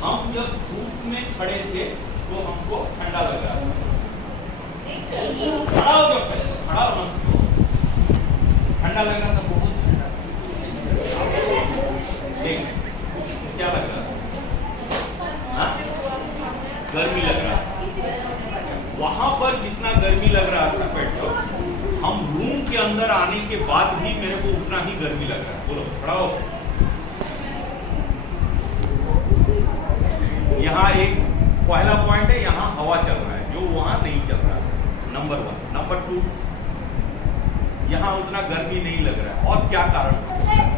हम जब धूप में खड़े थे तो हमको ठंडा लग रहा था। खड़ा हो जाओ, पहले तो खड़ा होना सीखो। ठंडा लग रहा था, बहुत ठंडा। देख क्या लग रहा था? हाँ? गर्मी लग रहा था। वहां पर जितना गर्मी लग रहा था पेट्रोल, हम रूम के अंदर आने के बाद भी मेरे को उतना ही गर्मी लग रहा है। बोलो, खड़ा हो। यहाँ एक पहला पॉइंट है, यहाँ हवा चल रहा है जो वहां नहीं चल रहा है, नंबर 1। नंबर 2, यहाँ उतना गर्मी नहीं लग रहा है। और क्या कारण?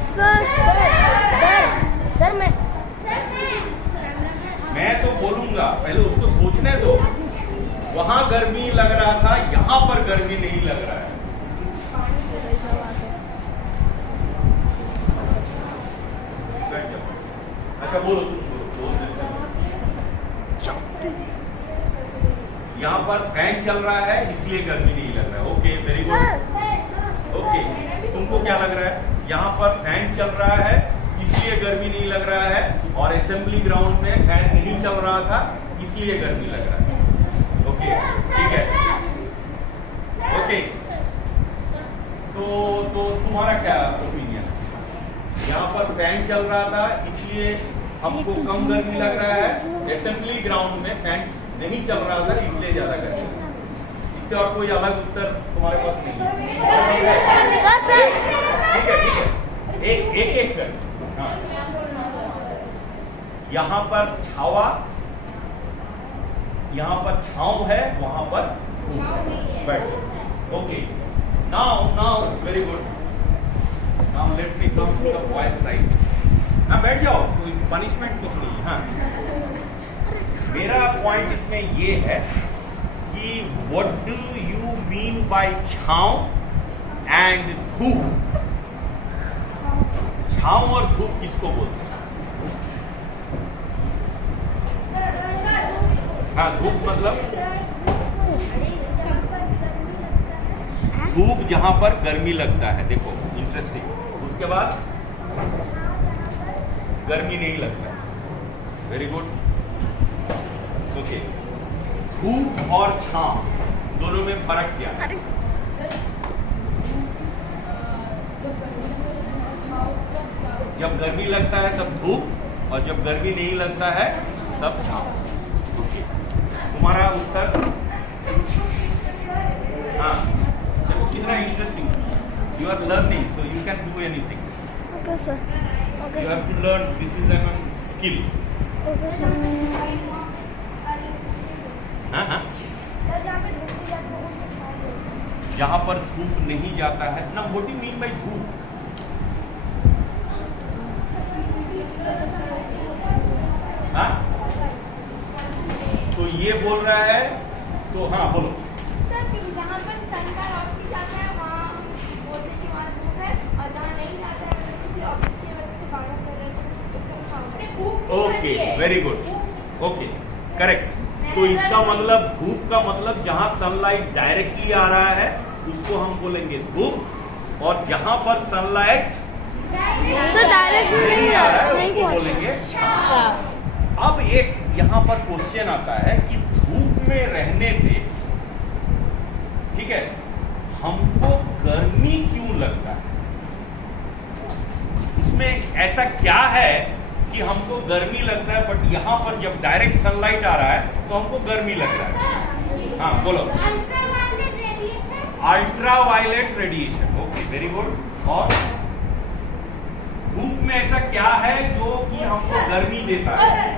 सर मैं तो बोलूंगा, पहले उसको सोचने दो। वहां गर्मी लग रहा था, यहाँ पर गर्मी नहीं लग रहा है। अच्छा बोलो, तुम बोलो। यहाँ पर फैन चल रहा है इसलिए गर्मी नहीं लग रहा है। Okay, very good. ओके, तुमको क्या लग रहा है? यहाँ पर फैन चल रहा है इसलिए गर्मी नहीं लग रहा है, और असेंबली ग्राउंड में फैन नहीं चल रहा था इसलिए गर्मी लग रहा है। ओके, ठीक है। ओके, तो तुम्हारा क्या ओपिनियन? यहाँ पर फैन चल रहा था इसलिए हमको कम गर्मी लग रहा है, असेंबली ग्राउंड में फैन नहीं चल रहा था इसलिए ज्यादा गर्मी। इससे और कोई अलग उत्तर तुम्हारे पास नहीं है? ठीक है, ठीक है, एक कर। हाँ, यहाँ पर छावा, यहाँ पर छांव है, वहां पर बैठ। Okay, now very good. Now let me come to the boys side. हाँ, बैठ जाओ, कोई पनिशमेंट कुछ नहीं है। हाँ, मेरा पॉइंट इसमें ये है कि what do you mean bye छांव एंड धूप? छांव और धूप किसको बोलते हैं? हाँ, धूप मतलब धूप जहां पर गर्मी लगता है। देखो, इंटरेस्टिंग। उसके बाद गर्मी नहीं लगता। Very good. ओके, धूप और छांव दोनों में फर्क क्या है? जब गर्मी लगता है तब धूप, और जब गर्मी नहीं लगता है तब छांव। ओके, तुम्हारा उत्तर? हाँ, देखो कितना interesting. You are learning, so you can do anything. Okay sir. You have to learn. This is an skill. Okay sir. हाँ। जहाँ पर धूप नहीं जाता है ना, what do you mean by धूप? हाँ, तो ये बोल रहा है, तो हाँ बोलो। सर, जहाँ पर सन का रोशनी जाता है वहाँ हम बोलते हैं कि वहाँ धूप है, और जहाँ नहीं जाता है किसी ऑब्जेक्ट की वजह से बाहर कर रहे हैं तो उसका छांव है। Okay, very good. Okay, correct. तो इसका मतलब, धूप का मतलब जहाँ सनलाइट डायरेक्टली आ रहा है उसको हम बोलेंगे धूप, और जहाँ पर सनलाइट सर डायरेक्ट नहीं आ रहा है उसको बोलेंगे छांव। अब एक यहाँ पर क्वेश्चन आता है कि धूप में रहने से, ठीक है, हमको गर्मी क्यों लगता है? इसमें ऐसा क्या है कि हमको गर्मी लगता है, बट यहाँ पर जब डायरेक्ट सनलाइट आ रहा है तो हमको गर्मी लग रहा है? हाँ बोलो। Ultraviolet radiation. Okay, very good. और धूप में ऐसा क्या है जो कि हमको गर्मी देता है?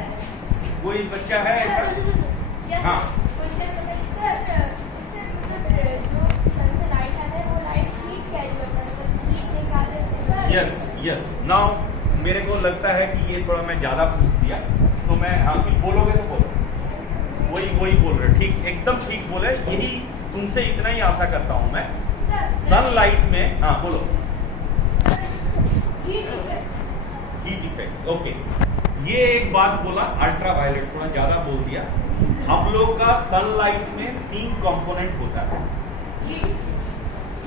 कोई बच्चा है ऐसा? हाँ, यस यस। नाउ मेरे को लगता है कि ये थोड़ा मैं ज्यादा पूछ दिया, तो मैं, हाँ कुछ बोलोगे तो बोलो। वही बोल रहे, ठीक, एकदम ठीक बोले। यही तुमसे इतना ही आशा करता हूं मैं। सनलाइट में, हाँ बोलो। Heat effect. ओके, ये एक बात बोला, अल्ट्रावायलेट थोड़ा ज्यादा बोल दिया। हम लोग का सनलाइट में 3 कंपोनेंट होता है।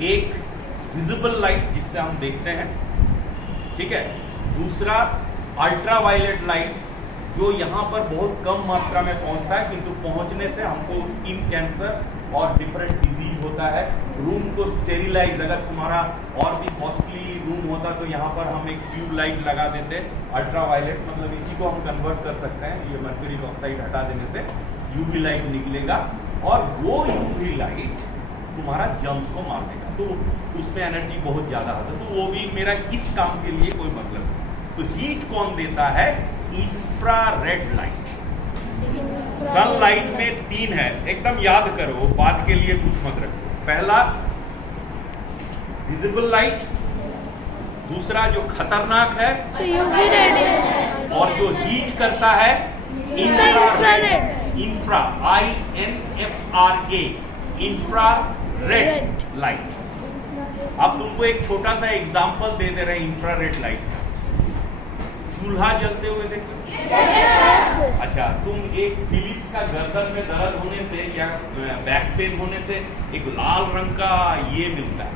एक विजिबल लाइट जिससे हम देखते हैं, ठीक है। दूसरा अल्ट्रावायलेट लाइट जो यहाँ पर बहुत कम मात्रा में पहुँचता है, किंतु पहुँचने से हमको स्किन कैंसर और डिफरेंट डिजीज होता है। रूम को स्टेरिलाइज, अगर तुम्हारा और भी कॉस्टली रूम होता तो यहाँ पर हम एक ट्यूब लाइट लगा देते, अल्ट्रावायलेट, मतलब इसी को हम कन्वर्ट कर सकते हैं। ये मर्क्यूरिक ऑक्साइड हटा देने से यूवी लाइट निकलेगा और वो यूवी लाइट तुम्हारा जर्म्स को मार देगा, तो उसमें एनर्जी बहुत ज्यादा आता है। तो वो भी मेरा इस काम के लिए कोई मतलब नहीं। तो हीट कौन देता है? Infrared light. सनलाइट में 3 है, एकदम याद करो, बाद के लिए कुछ मत रखो। पहला विजिबल लाइट, दूसरा जो खतरनाक है यूवी रेडिएशन, और जो हीट करता है infrared. Infra, INFRA, infrared light. अब तुमको एक छोटा सा एग्जांपल दे रहे हैं इंफ्रारेड लाइट का। चूल्हा जलते हुए देखो। अच्छा, तुम एक फिलिप्स का गर्दन में दर्द होने से या बैक पेन होने से एक लाल रंग का ये मिलता है,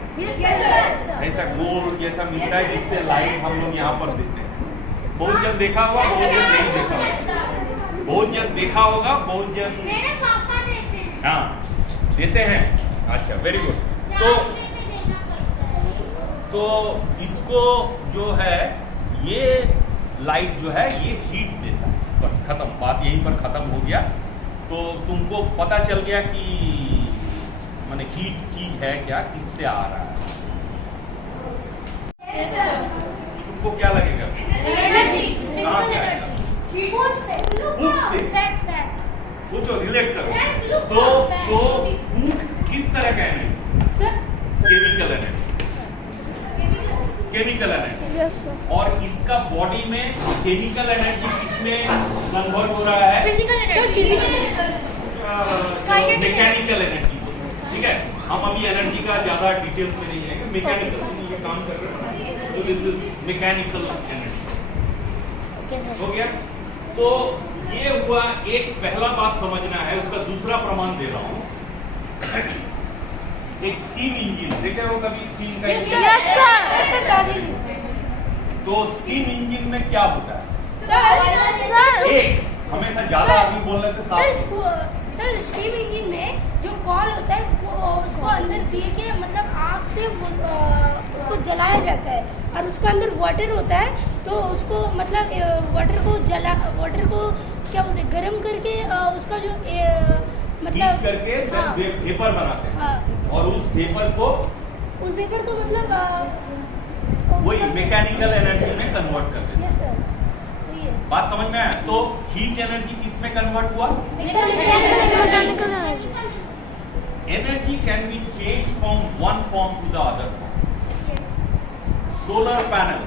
ऐसा गोल जैसा मिलता है, जिससे लाइट हम लोग यहाँ पर देते हैं। बहुत जन देखा होगा, बहुत जन नहीं देखा होगा। बहुत जन देखा होगा, बहुत जन मेरे पापा देते हैं। हाँ देते हैं। अच्छा, वेरी गुड। तो इसको जो है, ये लाइट जो है ये हीट देता है। बस खत्म, बात यहीं पर खत्म हो गया। तो तुमको पता चल गया कि माने हीट चीज है क्या, किससे आ रहा है। तुमको क्या लगेगा? कहाँ से आएगा? फूड से। वो जो रिलेट करो तो फूड किस तरह का energy? Chemical energy. Chemical energy. और इसका बॉडी में केमिकल एनर्जी किसमें कन्वर्ट हो रहा है? Mechanical energy. ठीक है, हम अभी एनर्जी का ज्यादा डिटेल्स में नहीं जाएंगे। मैकेनिकल ये काम कर रहे हैं, तो दिस इज मैकेनिकल एनर्जी। हो गया। तो ये हुआ, एक पहला बात समझना है। उसका दूसरा प्रमाण दे रहा हूं। एक स्टीम इंजन देखे हो कभी? स्टीम का इंजन। Yes sir. तो स्टीम इंजन में क्या होता है? सर एक, हमेशा ज्यादा आदमी बोलने से सर स्टीम इंजन में जो कॉल होता है वो उसको अंदर दिए के मतलब आग से उसको जलाया जाता है, और उसका अंदर वाटर होता है, तो उसको मतलब वाटर को क्या बोलते हैं, गर्म करके उसका जो मतलब करके हाँ, पेपर बनाते हैं। हाँ, और उस पेपर को मतलब वही मैकेनिकल एनर्जी में कन्वर्ट करते हैं। यस सर, बात समझ में आया? तो हीट एनर्जी किस में कन्वर्ट हुआ? Mechanical energy. Energy can be change from one form to the other form. Solar panel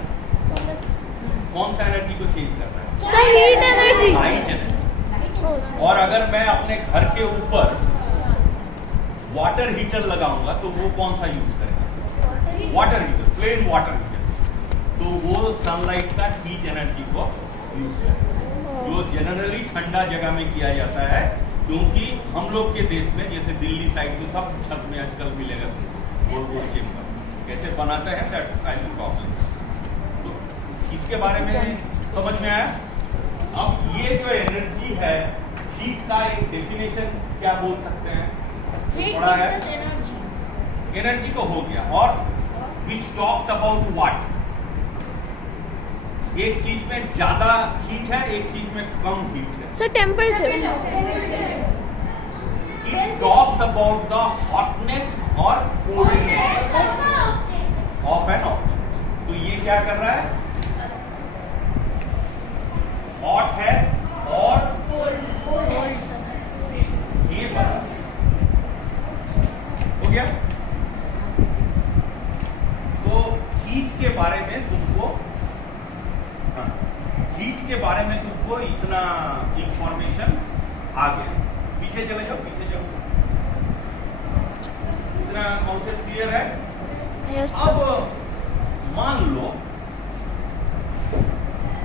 कौन सा एनर्जी को चेंज करता है? Sir heat energy. Light energy. और अगर मैं अपने घर के ऊपर वाटर हीटर लगाऊंगा तो वो कौन सा यूज करेगा? Water heater, plain water heater. तो वो सनलाइट का हीट एनर्जी को यूज करेगा, जो जनरली ठंडा जगह में किया जाता है। क्योंकि हम लोग के देश में, जैसे दिल्ली साइड में सब छत में आजकल मिलेगा वो चेम्बर कैसे बनाते हैं, तो इसके बारे में समझ में आया। अब ये जो एनर्जी है, हीट का एक डेफिनेशन क्या बोल सकते हैं? थोड़ा है एनर्जी तो हो गया, और विच टॉक्स अबाउट व्हाट। एक चीज में ज्यादा हीट है, एक चीज में कम हीट है। Sir temperature. It talks about the hotness और कोल्डनेस ऑफ एन ऑब्जेक्ट। तो ये क्या कर रहा है? हॉट है और ये बड़ा हो गया। तो हीट के बारे में तुमको हीट के बारे में तुमको इतना इंफॉर्मेशन आ गया। पीछे चले जाओ, पीछे जाओ। इतना कॉन्सेप्ट क्लियर है? यस अब मान लो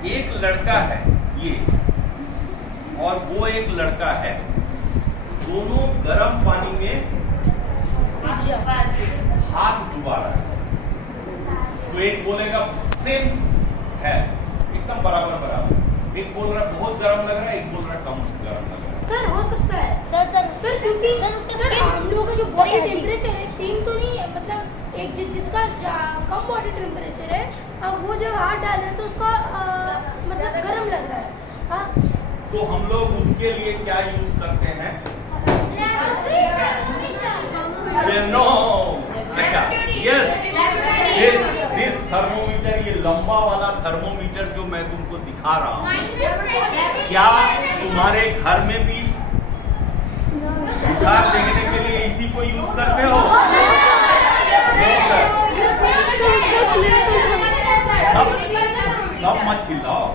एक लड़का है ये, और वो एक लड़का है, दोनों गर्म पानी में हाथ डुबा रहा है। तो एक बोलेगा सेम है, एकदम बराबर बराबर। एक बोल रहा है बहुत गर्म लग रहा है, एक बोल रहा है कम गर्म लग रहा है। सर हो सकता है सर क्योंकि सर हम लोगों का जो बॉडी टेम्परेचर है सेम तो नहीं है, मतलब एक जिसका कम बॉडी टेम्परेचर है अब वो जब हाथ डाल रहे हैं तो उसका मतलब गर्म लग रहा है। हाँ तो हम लोग उसके लिए क्या यूज करते हैं? नो, अच्छा, यस, दिस थर्मोमीटर, ये लंबा वाला थर्मोमीटर जो मैं तुमको दिखा रहा हूँ, क्या तुम्हारे घर में भी बुखार देखने के लिए इसी को यूज करते हो? सब मत चिल्लाओ।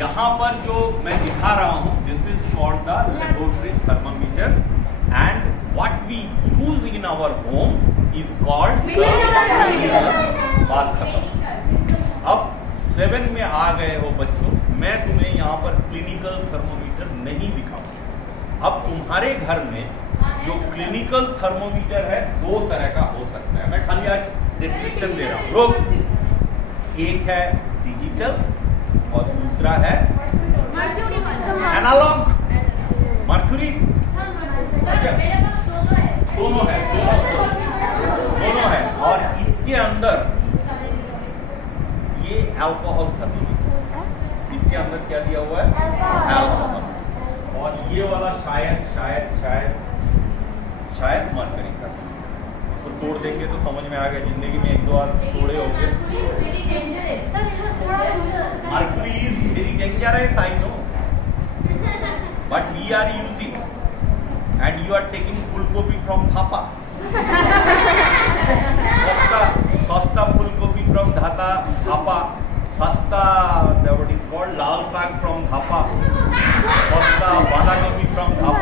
यहाँ पर जो मैं दिखा रहा हूँ, this is called the laboratory thermometer and what we use in our home is called बात खत्म। अब 7 में आ गए हो बच्चों, मैं तुम्हें यहाँ पर क्लिनिकल थर्मोमीटर नहीं दिखाऊंगा। अब तुम्हारे घर में जो क्लिनिकल थर्मोमीटर है 2 तरह का हो सकता है, मैं खाली आज डिस्क्रिप्शन दे रहा हूँ। लोग, एक है डिजिटल और दूसरा है एनालॉग मर्क्यूरी। दोनों है और इसके अंदर ये अल्कोहल थर्मोमीटर, इसके अंदर क्या दिया हुआ है? अल्कोहल। और ये वाला शायद मरकरी थर्मोमीटर। इसको तोड़ देंगे तो समझ में आ गया, जिंदगी में 1-2 बार तोड़े होंगे। Mercury is very dangerous, I know, but we are using, and you are taking fulgobi from Dhapa. Sasta fulgobi from Dhapa. Sasta, what is called lal saag from Dhapa. Sasta banda gobi from Dhapa.